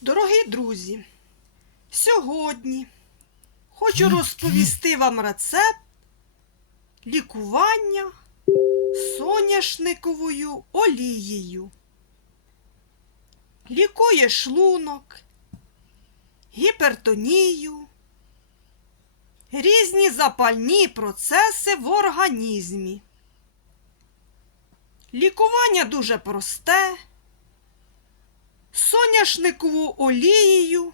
Дорогі друзі, сьогодні хочу розповісти вам рецепт лікування соняшниковою олією. Лікує шлунок, гіпертонію, різні запальні процеси в організмі. Лікування дуже просте. Соняшникову олією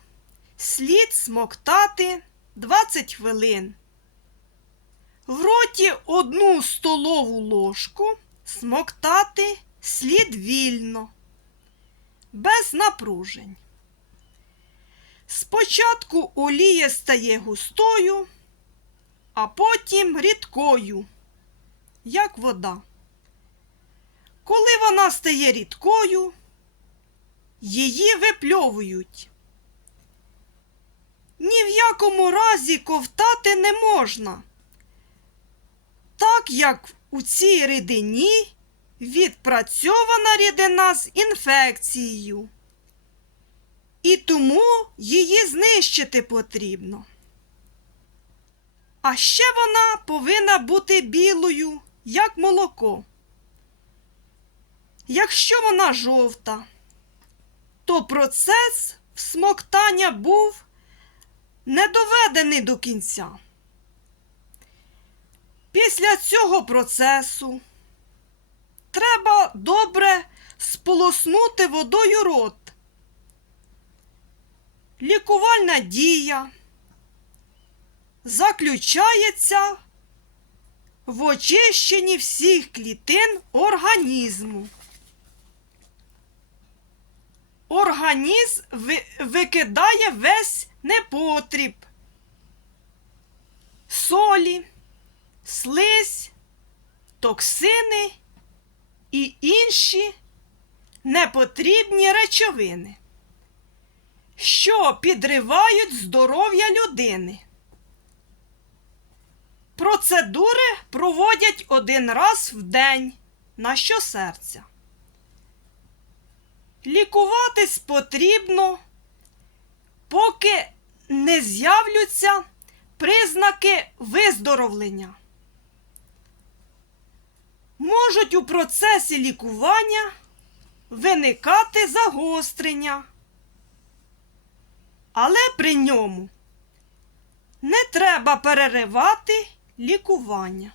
слід смоктати 20 хвилин. В роті одну столову ложку смоктати слід вільно, без напружень. Спочатку олія стає густою, а потім рідкою, як вода. Коли вона стає рідкою, її випльовують. Ні в якому разі ковтати не можна, так як у цій рідині відпрацьована рідина з інфекцією. І тому її знищити потрібно. А ще вона повинна бути білою, як молоко. Якщо вона жовта, то процес всмоктання був не доведений до кінця. Після цього процесу треба добре сполоснути водою рот. Лікувальна дія заключається в очищенні всіх клітин організму. Організм викидає весь непотріб, солі, слизь, токсини і інші непотрібні речовини, що підривають здоров'я людини. Процедури проводять один раз в день на щосерця. Лікуватись потрібно, поки не з'являться признаки виздоровлення. Можуть у процесі лікування виникати загострення, але при ньому не треба переривати лікування.